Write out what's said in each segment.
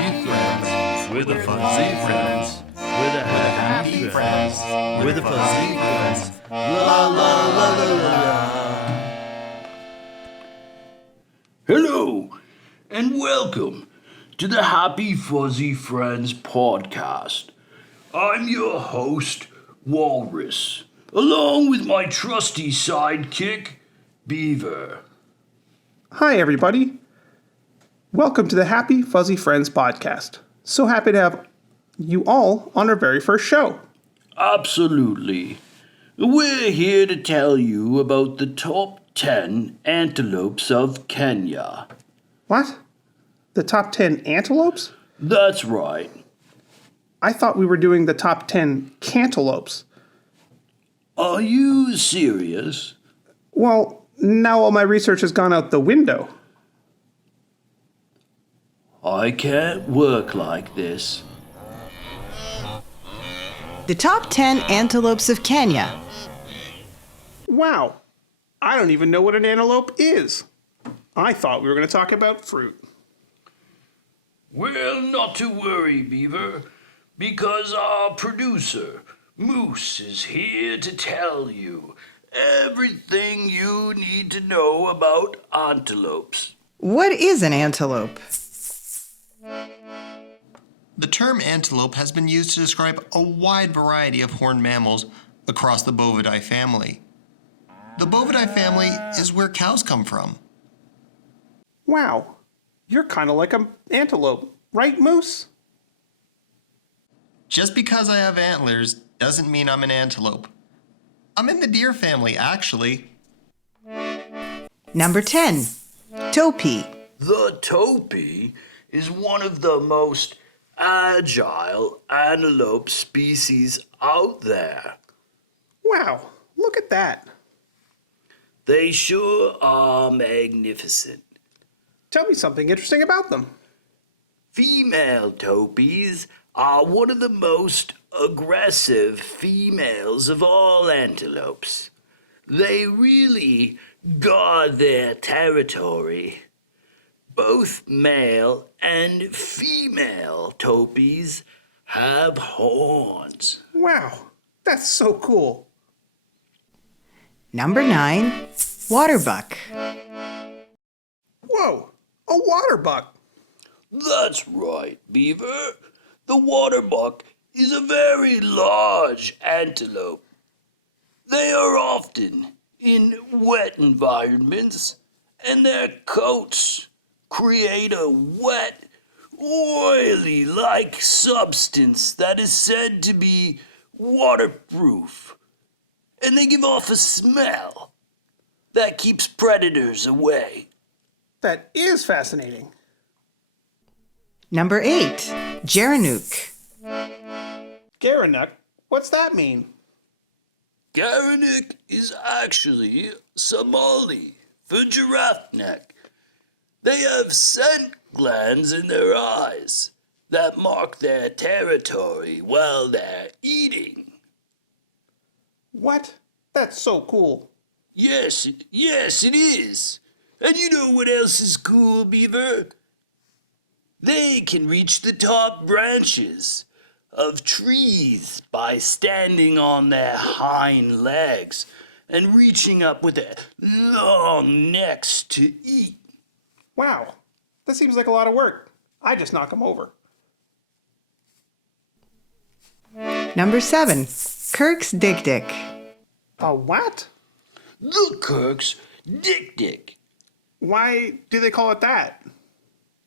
happy friends. We're the fuzzy friends. We're the happy friends. We're the fuzzy friends. La la la la la la. Hello, and welcome to the Happy Fuzzy Friends podcast. I'm your host, Walrus, along with my trusty sidekick, Beaver. Hi, everybody. Welcome to the Happy Fuzzy Friends podcast. So happy to have you all on our very first show. Absolutely. We're here to tell you about the top 10 antelopes of Kenya. What? The top 10 antelopes? That's right. I thought we were doing the top 10 cantaloupes. Are you serious? Well, now all my research has gone out the window. I can't work like this. The top 10 antelopes of Kenya. Wow. I don't even know what an antelope is. I thought we were going to talk about fruit. Well, not to worry, Beaver, because our producer, Moose, is here to tell you everything you need to know about antelopes. What is an antelope? The term antelope has been used to describe a wide variety of horned mammals across the Bovidae family. The Bovidae family is where cows come from. Wow. You're kind of like an antelope, right, Moose? Just because I have antlers doesn't mean I'm an antelope. I'm in the deer family, actually. Number 10. Topi. The topi is one of the most agile antelope species out there. Wow. Look at that. They sure are magnificent. Tell me something interesting about them. Female topis are one of the most aggressive females of all antelopes. They really guard their territory. Both male and female topis have horns. Wow. That's so cool. Number 9. Waterbuck. Whoa. A water buck. That's right, Beaver. The waterbuck is a very large antelope. They are often in wet environments, and their coats create a wet, oily-like substance that is said to be waterproof. And they give off a smell that keeps predators away. That is fascinating. Number 8. Gerenuk. Garanuk? What's that mean? Garanik is actually Somali for giraffe neck. They have scent glands in their eyes that mark their territory while they're eating. What? That's so cool. Yes, it is. And you know what else is cool, Beaver? They can reach the top branches of trees by standing on their hind legs and reaching up with their long necks to eat. Wow. That seems like a lot of work. I just knock them over. Number 7. Kirk's Dik-Dik. A what? The Kirk's Dik-Dik. Why do they call it that?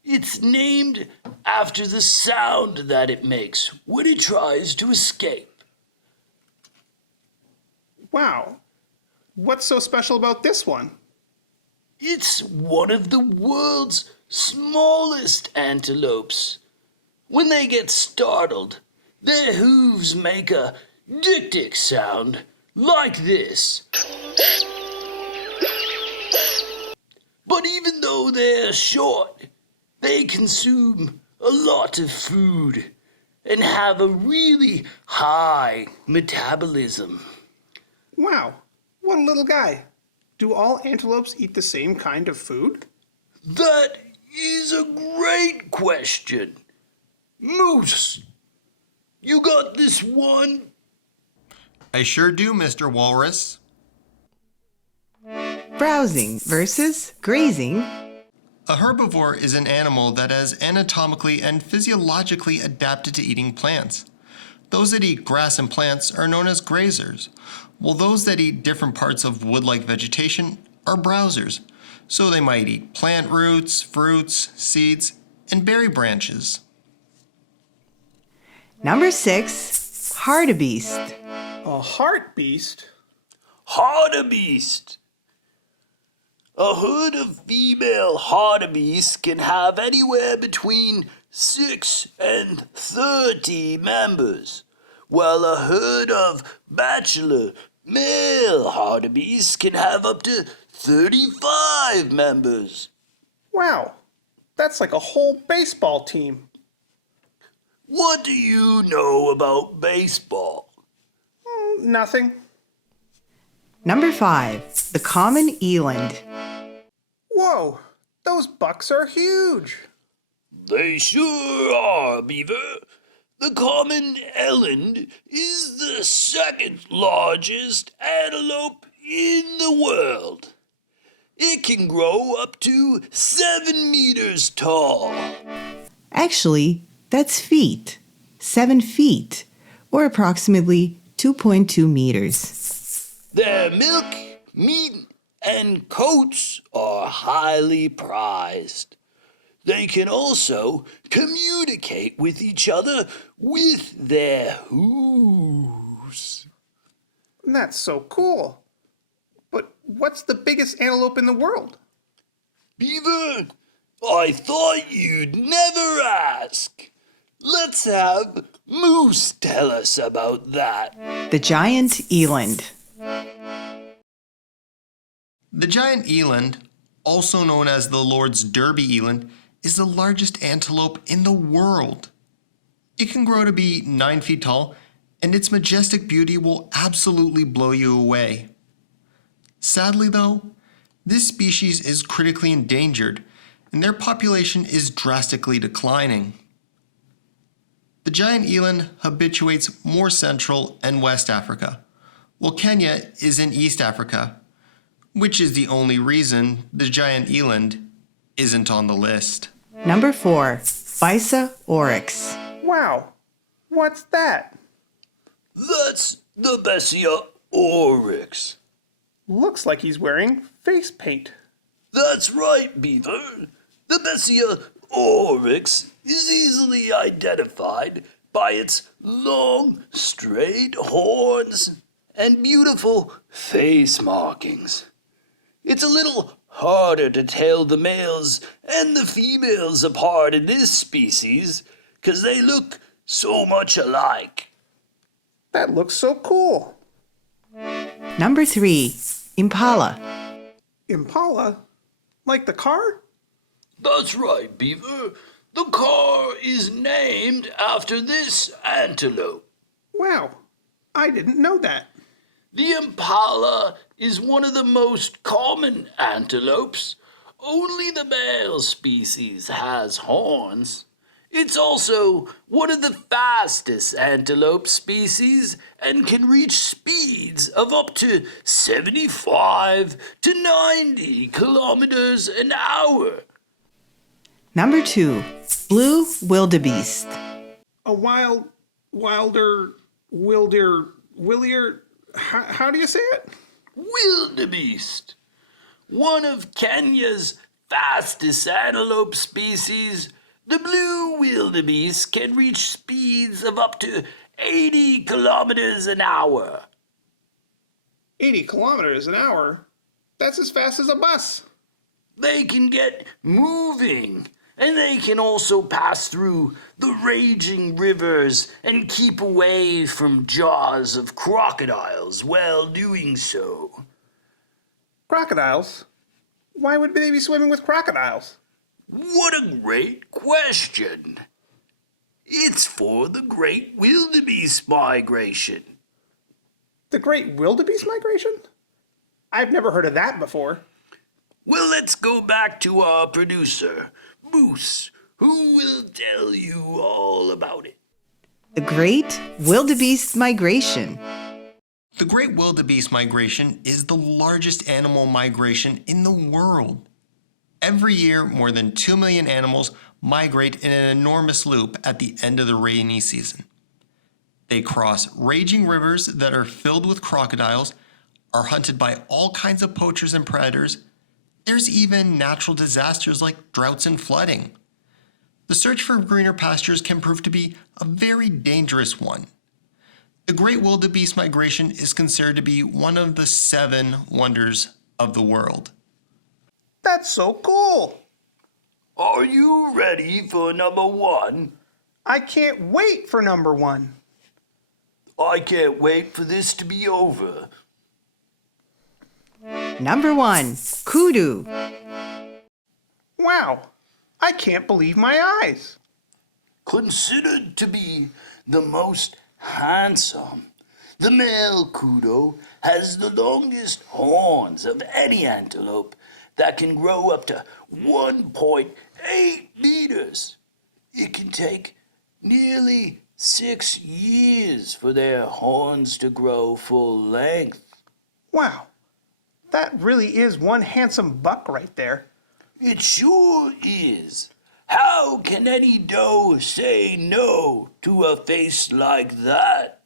It's named after the sound that it makes when it tries to escape. Wow. What's so special about this one? It's one of the world's smallest antelopes. When they get startled, their hooves make a dik-dik sound like this. But even though they're short, they consume a lot of food and have a really high metabolism. Wow. What a little guy. Do all antelopes eat the same kind of food? That is a great question. Moose, you got this one? I sure do, Mr. Walrus. Browsing versus grazing. A herbivore is an animal that has anatomically and physiologically adapted to eating plants. Those that eat grass and plants are known as grazers, while those that eat different parts of wood-like vegetation are browsers. So they might eat plant roots, fruits, seeds, and berry branches. Number 6, hartebeest. A hartebeest? Hartebeest. A herd of female hartebeest can have anywhere between 6 and 30 members, while a herd of bachelor male hartebeest can have up to 35 members. Wow, that's like a whole baseball team. What do you know about baseball? Nothing. Number 5, the common eland. Whoa, those bucks are huge. They sure are, Beaver. The common eland is the second largest antelope in the world. It can grow up to 7 meters tall. Actually, that's feet. 7 feet, or approximately 2.2 meters. Their milk, meat, and coats are highly prized. They can also communicate with each other with their hooves. That's so cool. But what's the biggest antelope in the world? Beaver, I thought you'd never ask. Let's have Moose tell us about that. The giant eland. The giant eland, also known as the Lord's Derby eland, is the largest antelope in the world. It can grow to be 9 feet tall, and its majestic beauty will absolutely blow you away. Sadly though, this species is critically endangered, and their population is drastically declining. The giant eland habituates more Central and West Africa, while Kenya is in East Africa, which is the only reason the giant eland isn't on the list. Number 4, Bisa oryx. Wow, what's that? That's the Bessia oryx. Looks like he's wearing face paint. That's right, Beaver. The Bessia oryx is easily identified by its long, straight horns and beautiful face markings. It's a little harder to tell the males and the females apart in this species because they look so much alike. That looks so cool. Number 3, impala. Impala? Like the car? That's right, Beaver. The car is named after this antelope. Wow, I didn't know that. The impala is one of the most common antelopes. Only the male species has horns. It's also one of the fastest antelope species and can reach speeds of up to 75 to 90 kilometers an hour. Number 2, blue wildebeest. A wilder, willier, how do you say it? Wildebeest, one of Kenya's fastest antelope species. The blue wildebeest can reach speeds of up to 80 kilometers an hour. 80 kilometers an hour? That's as fast as a bus. They can get moving, and they can also pass through the raging rivers and keep away from jaws of crocodiles while doing so. Crocodiles? Why would they be swimming with crocodiles? What a great question! It's for the great wildebeest migration. The great wildebeest migration? I've never heard of that before. Well, let's go back to our producer, Moose, who will tell you all about it. The Great Wildebeest Migration. The Great Wildebeest Migration is the largest animal migration in the world. Every year, more than 2 million animals migrate in an enormous loop at the end of the rainy season. They cross raging rivers that are filled with crocodiles, are hunted by all kinds of poachers and predators. There's even natural disasters like droughts and flooding. The search for greener pastures can prove to be a very dangerous one. The Great Wildebeest Migration is considered to be one of the 7 wonders of the world. That's so cool. Are you ready for number 1? I can't wait for number 1. I can't wait for this to be over. Number 1. Kudu. Wow, I can't believe my eyes. Considered to be the most handsome, the male kudu has the longest horns of any antelope that can grow up to 1.8 meters. It can take nearly 6 years for their horns to grow full length. Wow, that really is one handsome buck right there. It sure is. How can any doe say no to a face like that?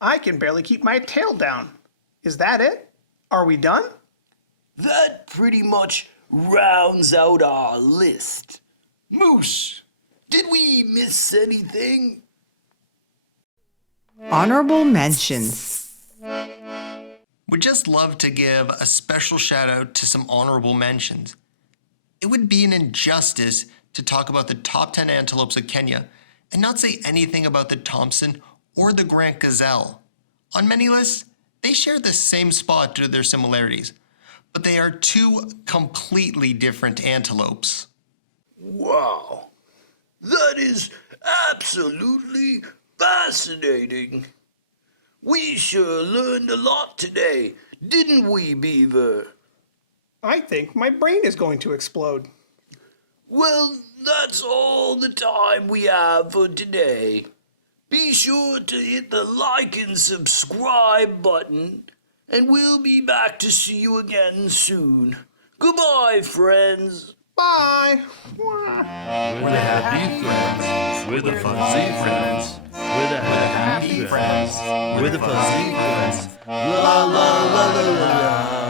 I can barely keep my tail down. Is that it? Are we done? That pretty much rounds out our list. Moose, did we miss anything? Honorable mentions. Would just love to give a special shout out to some honorable mentions. It would be an injustice to talk about the top 10 antelopes of Kenya and not say anything about the Thompson or the Grant Gazelle. On many lists, they share the same spot due to their similarities, but they are 2 completely different antelopes. Wow, that is absolutely fascinating. We sure learned a lot today, didn't we, Beaver? I think my brain is going to explode. Well, that's all the time we have for today. Be sure to hit the like and subscribe button, and we'll be back to see you again soon. Goodbye, friends. Bye. We're the happy friends. We're the fuzzy friends. We're the happy friends. We're the fuzzy friends. La la la la la la.